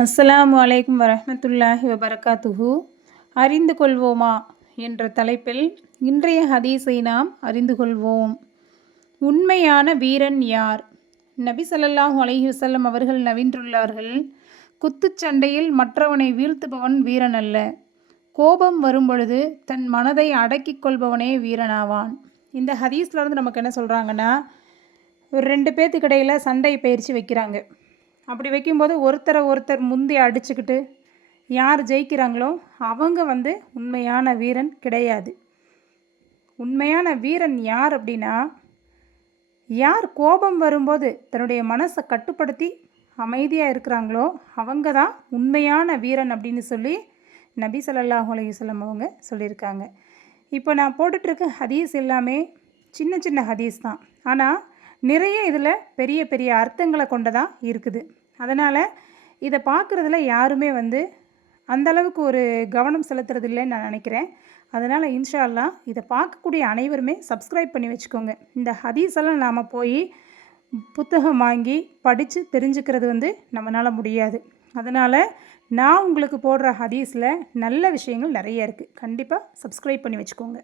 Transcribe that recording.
அஸ்ஸலாமு அலைக்கும் வரஹ்மத்துல்லாஹி வபரகாத்துஹு. அறிந்து கொள்வோமா என்ற தலைப்பில் இன்றைய ஹதீஸை நாம் அறிந்து கொள்வோம். உண்மையான வீரன் யார்? நபி ஸல்லல்லாஹு அலைஹி வஸல்லம் அவர்கள் நவின்றுள்ளார்கள், குத்துச்சண்டையில் மற்றவனை வீழ்த்துபவன் வீரன் அல்ல, கோபம் வரும்பொழுது தன் மனதை அடக்கிக் கொள்பவனே வீரனாவான். இந்த ஹதீஸில் இருந்து நமக்கு என்ன சொல்கிறாங்கன்னா, ஒரு 2 பேர்த்துக்கு இடையில் சண்டை பயிற்சி வைக்கிறாங்க. அப்படி வைக்கும்போது ஒருத்தர் முந்தி அடிச்சுக்கிட்டு யார் ஜெயிக்கிறாங்களோ அவங்க உண்மையான வீரன் கிடையாது. உண்மையான வீரன் யார் அப்படின்னா, யார் கோபம் வரும்போது தன்னுடைய மனசை கட்டுப்படுத்தி அமைதியாக இருக்கிறாங்களோ அவங்க தான் உண்மையான வீரன் அப்படின்னு சொல்லி நபி ஸல்லல்லாஹு அலைஹி வஸல்லம் அவங்க சொல்லியிருக்காங்க. இப்போ நான் போட்டுட்ருக்க ஹதீஸ் எல்லாமே சின்ன சின்ன ஹதீஸ் தான், ஆனால் நிறைய இதில் பெரிய பெரிய அர்த்தங்களை கொண்டதாக இருக்குது. அதனால் இதை பார்க்குறதுல யாருமே அந்தளவுக்கு ஒரு கவனம் செலுத்துறது இல்லைன்னு நான் நினைக்கிறேன். அதனால் இன்ஷா அல்லாஹ் இதை பார்க்கக்கூடிய அனைவருமே சப்ஸ்கிரைப் பண்ணி வச்சுக்கோங்க. இந்த ஹதீஸெல்லாம் நாம் போய் புத்தகம் வாங்கி படித்து தெரிஞ்சுக்கிறது நம்மளால் முடியாது. அதனால் நான் உங்களுக்கு போடுற ஹதீஸில் நல்ல விஷயங்கள் நிறைய இருக்குது. கண்டிப்பாக சப்ஸ்கிரைப் பண்ணி வச்சுக்கோங்க.